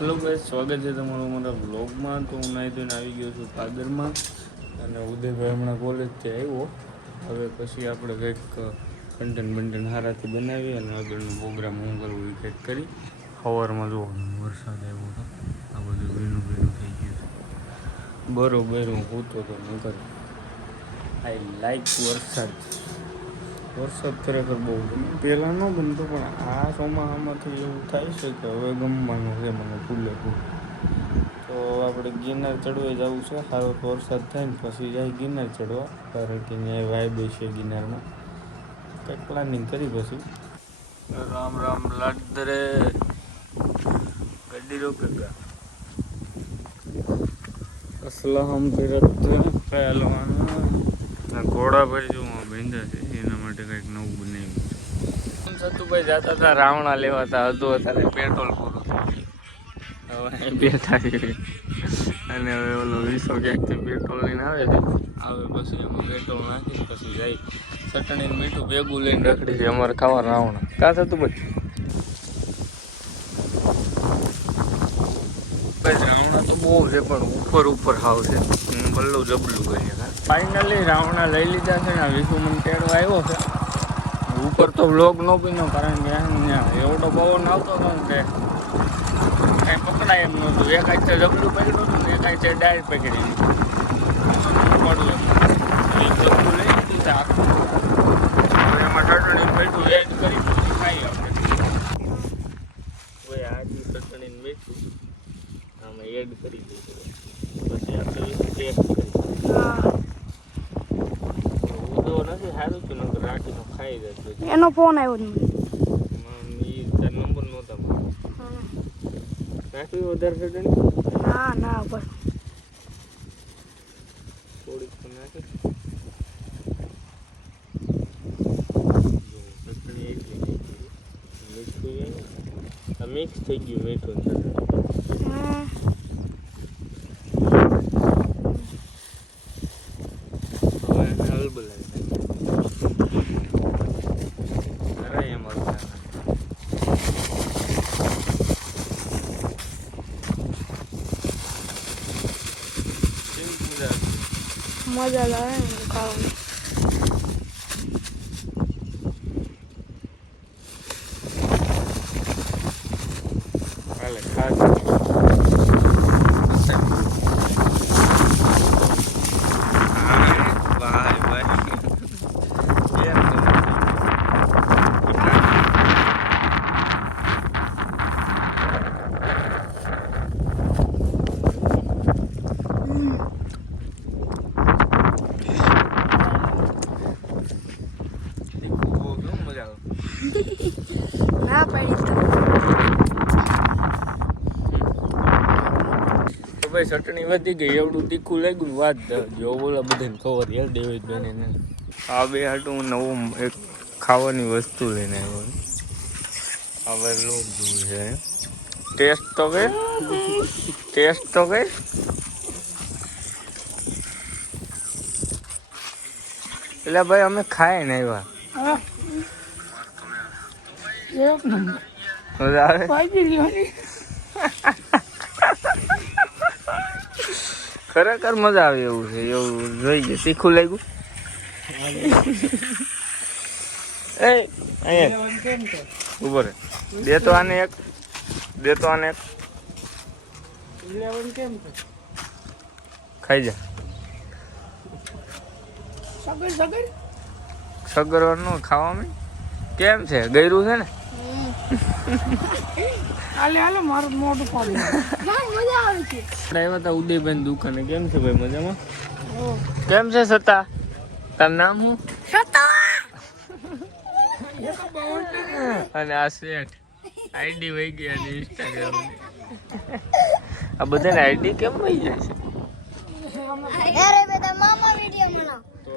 Hello guys, સ્વાગત છે તમારું અમારા વ્લોગમાં. તો હું નાહી ધોઈને આવી ગયો છું પાદરમાં અને ઉદયભાઈ હમણાં કોલેજથી આવ્યો. હવે પછી આપણે કંઈક કન્ટેન્ટ બંટેન્ટ સારાથી બનાવીએ અને આગળનો પ્રોગ્રામ હું કરવું એ કંઈક કરી. સવારમાં જો વરસાદ આવ્યો હતો, આ બધું ભીનું ભીનું થઈ ગયું છે. બરોબર હું પૂછતો તો નકર આઈ લાઈક વરસાદ. વરસાદ ખરેખર બહુ ગમે. પહેલાં ન ગમતો પણ આ ચોમાસામાંથી એવું થાય છે કે હવે ગમવાનું છે મને ફૂલેફૂલ. તો આપણે ગિરનાર ચડવા જવું છે. સારો વરસાદ થાય ને પછી જાય ગિરનાર ચડવા, કારણ કે ત્યાં વાઇબ છે ગિરનારમાં. કંઈક પ્લાનિંગ કરી પછી. રામ રામ લાડરે ગड्डी રોકેગા અસલહમ ફિરત પહેલવાન ઘોડા પર જો બેંધા છે એના માટે કંઈક નવું બનાવ્યું છે. સતુભાઈ જતા હતા રાવણા લેવાતા હતું, અત્યારે પેટ્રોલ પૂરું થઈ ગયું. હવે બેઠા છે અને હવે ઓલો વિસો ક્યાંકથી પેટ્રોલ લઈને આવે છે. આવે પછી એમાં પેટ્રોલ નાખીને પછી જાય ચટણી મીઠું ભેગું લઈને રખડી છે અમારે ખાવા રાવણા. કાં સતુભાઈ રાવણા તો બહુ છે પણ ઉપર હાવ છે. બલ્લું જબલું કરીએ. ફાઇનલી રાવણા લઈ લીધા છે ને વિસુ મને તેડવા આવ્યો છે. ઉપર તો વ્લોગ ન બન્યો કારણ કે એવડો પવન આવતો હતો ને કે કાંઈ પકડાય એમ નહોતું. એક આઈથે જબલું પકડ્યું હતું ને એક આઈથે ડાયરેક્ટ પકડી પડવું એમ બધું લઈ લીધું છે આખું. એમાં ચટણી મીઠું એડ કરી પછી ખાઈ આપણે. હવે આજુ ચટણી મીઠું આમાં એડ કરી દીધું પછી આપણે ટેસ્ટ કરી. ઉદો નથી સારું થયું નકર રાખીને ખાઈ જતો. એનો ફોન આવ્યો એ તાર નંબર નહોતા મારા. નાખવી વધારે ચટણી? ના બસ થોડીક તો નાખી. ચટણી એટલી થઈ ગઈ મીઠું મિક્સ થઈ ગયું મીઠું ચટણી. મજા આવે ને ખાવાનું. હાલે ખાસ ના પડી તો ભાઈ ચટણી વધી ગઈ, એવડું તીખું લાગ્યું વાત જો બોલા બધાને ખબર યાર દેવી બને ને. આ બે હાટું હું નવું એક ખાવાની વસ્તુ લઈને આવ્યો. હવે લોક જોવું છે. ટેસ્ટ તો કે એટલે ભાઈ અમે ખાય ને આવ્યા. મજા આવે? ખરેખર મજા આવે એવું છે. એવું જોઈએ તીખું લાગ્યું. એ અહીંયા ઉભો રે. દેતો આને એક. ખાઈ જા. સગર નો ખાવામાં કેમ છે? ગયરું છે ને? હાલે મારું મોઢું પાડી. મજા આવે છે. આવ્યા હતા ઉદયભાઈ દુકાને. કેમ છે ભાઈ? મજામાં? કેમ છે સતા? તાર નામ શું? અને આ શેઠ આઈડી વહી ગયા ને ઇન્સ્ટાગ્રામ. આ બધાને આઈડી કેમ વહી જાય છે? અરે બેટા મામા વિડિયો બનાવ. તો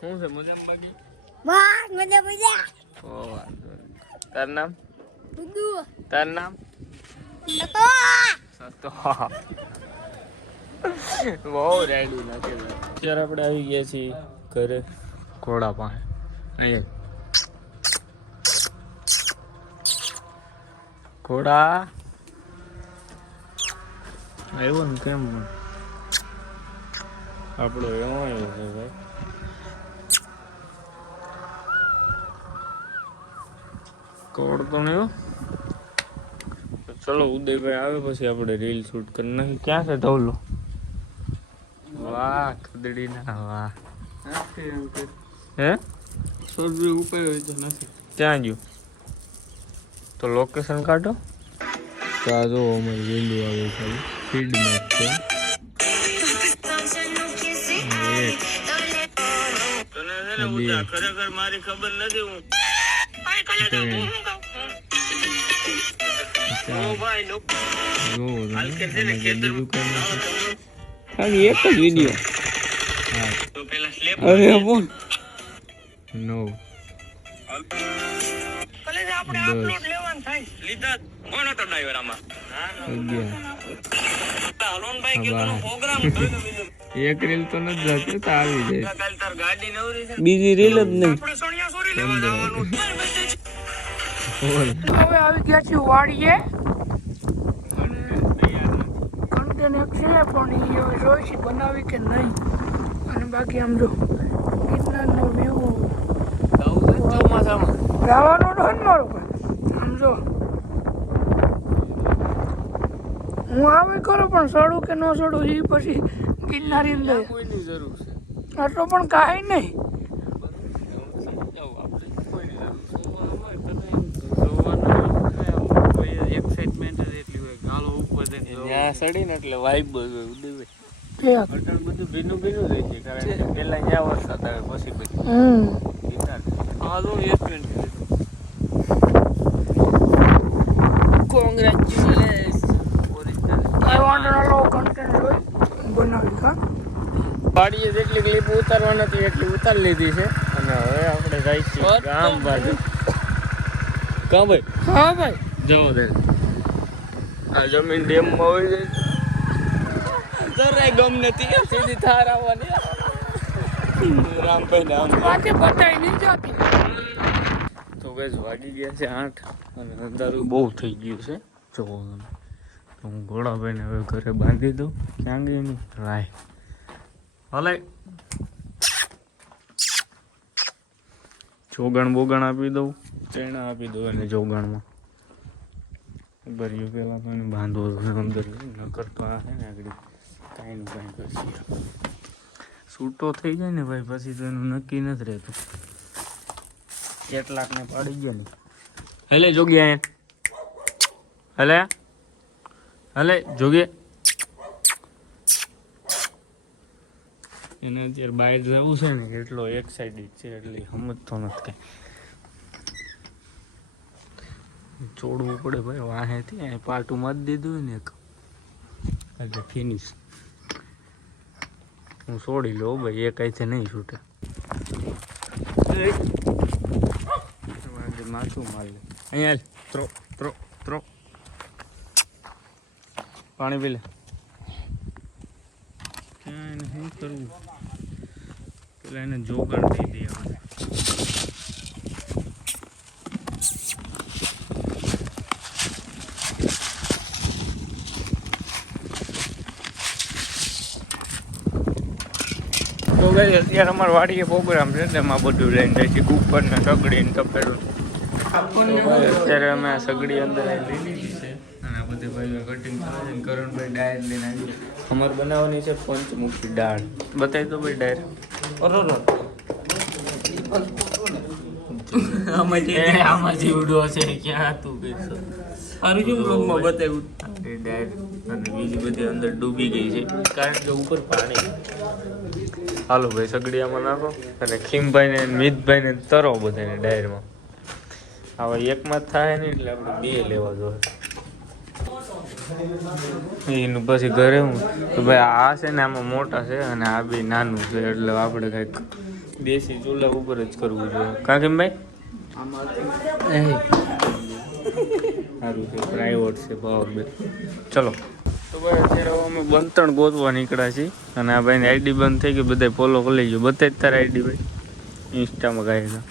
શું છે મજામાં બાકી? વાહ મજા. ઓ વાંધો નહીં. તાર નામ? બુદુ. તાર નામ? સતો. બહુ રાયડું નાખે. અત્યારે આપણે આવી ગયા છીએ ઘરે ઘોડા પાસે. અહીંયા ઘોડા આવ્યો ને કેમ આપણો એવો આવ્યો છે ભાઈ. કોડ તો નહીં. ચલો ઉદયભાઈ આવે પછી આપણે રીલ શૂટ કરી નાખી. ક્યાં છે ઢોલો? વાહ ખદડી ના વાહ. હે સોજરી ઉપર હોય તો નથી ત્યાં ગયું તો લોકેશન કાઢો. તો આ જો અમારી વેલ્યુ આવે છે ફીડમાં છે. ખરેખર મારી ખબર નથી. હું ખાલી એક જ વિડીયો. અરે બોલ નો એક રીલ તો નથી જતી તો આવી જાય. બીજી રીલ જ નહીં. હવે આવી ગયા છીએ વાડીએ કન્ટેન એક છે પણ એ હવે જોઈ છે બનાવી કે નહીં. અને બાકી આમ જો ગિરનારનો વ્યૂ જવાનું તો જ મારો ભાઈ. આમ જો હું આવે કરો પણ સડું કે ન સડું એ પછી ગિરનારી અંદર કોઈની જરૂર છે આટલો પણ કાંઈ નહીં. સડીને એટલે વાઇબ બધું ઠીક. બધું ભીનું ભીનું રહે છે કારણ કે પેલા ત્યાં વરસાદ આવે પછી પછી આ તો વાડીએ જેટલી ક્લિપ ઉતારવાની હતી એટલી ઉતારી લીધી છે અને હવે આપણે જાય છીએ ગામ બાજુ. કાં ભાઈ? હા ભાઈ જવો દે. આ જમીન ડેમમાં હોય જાય જરાય ગમ નથી સીધી થાર આવવાની. રામભાઈ ને આમ વાતે બતાવી નહીં જતી. તો ગેસ વાગી ગયા છે 8 અને અંધારું બહુ થઈ ગયું છે. જોવો તમે. તો હું ઘોડાભાઈને હવે ઘરે બાંધી દઉં. ક્યાં ગઈ એની રાય હલે જોગણ બોગણ આપી દઉં. ચેણા આપી દઉં એને જોગણમાં ભર્યું. પેલા તો એને બાંધવો અંદર ન કરતો આ છે ને આગળ કાંઈ નું કાંઈ કરશે. છૂટો થઈ જાય ને ભાઈ પછી તો એનું નક્કી નથી રહેતું. કેટલાકને પાડી ગયા ને. હલે જોગી આય હલે હલે જોગે. એને અત્યારે બહાર જવું છે ને એટલો એક્સાઇટેડ છે એટલે સમજતો નથી કઈ. છોડવું પડે ભાઈ વાહેથી અહીં પાટું મારી દીધું હોય ને એક એટલે ફિનિશ. હું છોડી લઉં ભાઈ એક અહીંથી નહીં છૂટે. માથું મારી લે અહીંયા ત્રો ત્રો ત્રો પાણી પી લે. ક્યાં એને શું કરવું પેલા એને જોગણ દઈ દઈએ. તો ભાઈ અત્યારે અમારા વાડીએ પ્રોગ્રામ છે તેમાં બધું લઈને જાય છે કુકર ને સગડી ને તપેલું. અત્યારે અમે આ સગડી અંદર લઈ લીધી છે અને આ બધે ભાઈઓ કટિંગ કરે છે. કરણભાઈ ડાયર લઈને આવી. અમારે બનાવવાની છે પંચમુખી દાળ. બતાવી દો ભાઈ ડાયર. આમાં જીવડો છે ક્યાં તું કહીશ સારું કેવું બ્લોગમાં બતાવ્યું. ડાયર અને બીજી બધી અંદર ડૂબી ગઈ છે કારણ કે ઉપર પાણી. હાલો ભાઈ સગડીયામાં નાખો અને ખીમભાઈ ને મિતભાઈ ને તરો બધાને ડાયરમાં. હવે એકમાં જ થાય ને એટલે આપણે 2 લેવા જોઈએ. એનું પછી ઘરે હું તો ભાઈ આ છે ને આમાં મોટા છે અને આ બી નાનું છે એટલે આપણે કંઈક દેશી ચૂલા ઉપર જ કરવું જોઈએ. કારણ કે ભાઈ સારું છે પ્રાઇવેટ છે પાવર બે. ચલો તો ભાઈ અત્યારે અમે બંતણ ગોતવા નીકળ્યા છીએ અને આ ભાઈની આઈડી બંધ થઈ ગઈ. બધા ફોલો કરી લેજો. બતાવી તારે આઈડી ભાઈ ઇન્સ્ટામાં ગાય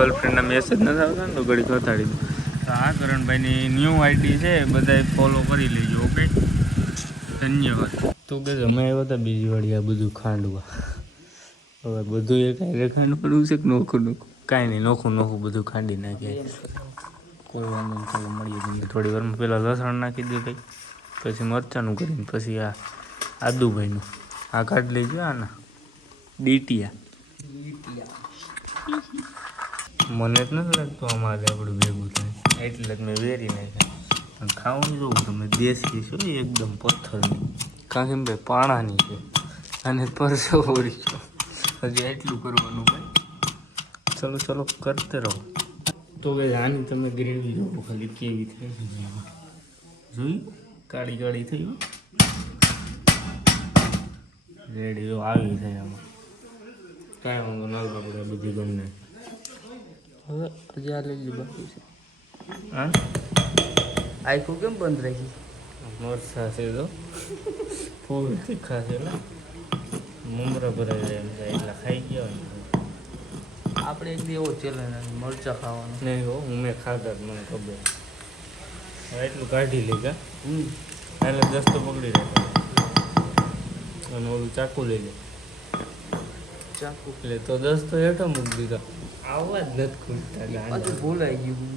ગર્લફ્રેન્ડના મેસેજ નથી આવતા ને તો ઘડી કથાડી દઉં. તો આ કરણભાઈની ન્યૂ આઈડી છે, બધાએ ફોલો કરી લેજો. ઓકે, ધન્યવાદ. તો કે અમે આવ્યા હતા બીજી વાળી આ બધું ખાંડવા. હવે બધું એ કાંઈ ખાંડવાનું છે કે નોખું નોખું? કાંઈ નહીં, નોખું નોખું બધું ખાંડી નાખીએ. કોઈ વાંધો નહીં, ચાલો મળીએ તમને થોડી વારમાં. પહેલાં લસણ નાખી દે કંઈ, પછી મરચાંનું કરીને, પછી આ આદુભાઈનું આ કાઢી લેજો. આના ડીટીયા મને જ નથી લાગતું અમારે આપણું ભેગું થાય, એટલે જ મેં વેરી નાખ્યા. ખાવાનું જોવું તમે, દેશી છે એકદમ પથ્થરની, કારણ કે ભાઈ પાણાની છે અને પરસેવો ઓળી છે. હજી એટલું કરવાનું ભાઈ. ચલો ચલો કરતે રહો. તો ભાઈ આની તમે ગ્રેવી જોવો ખાલી કેવી થઈ છે. જોઈ કાળી કાળી થઈ રેડી આવી થાય આમાં. કાંઈ વાંધો ના આપણે બધી ગમને. હવે હજી આ લઈ બાકી છે. હા આખું કેમ બંધ રાખી? મરસા છે તો ફૂલ તીખા છે ને, મમરા ભરાઈ જાય એમ થાય એટલે ખાઈ ગયા ને. આપણે એક દી એવો ચેલેન્જ મરચાં ખાવાનું નહીં હો. હું મેં ખાધા જ, મને ખબર. હવે એટલું કાઢી લીધા. એટલે 10 તો પકડી રાખે. અને ઓલું ચાકુ લઈ લે. ચાકુ લે તો 10 તો હેઠો મૂકી દીધા. આવા જ નથી ખૂટતા. ભૂલાઈ ગયું.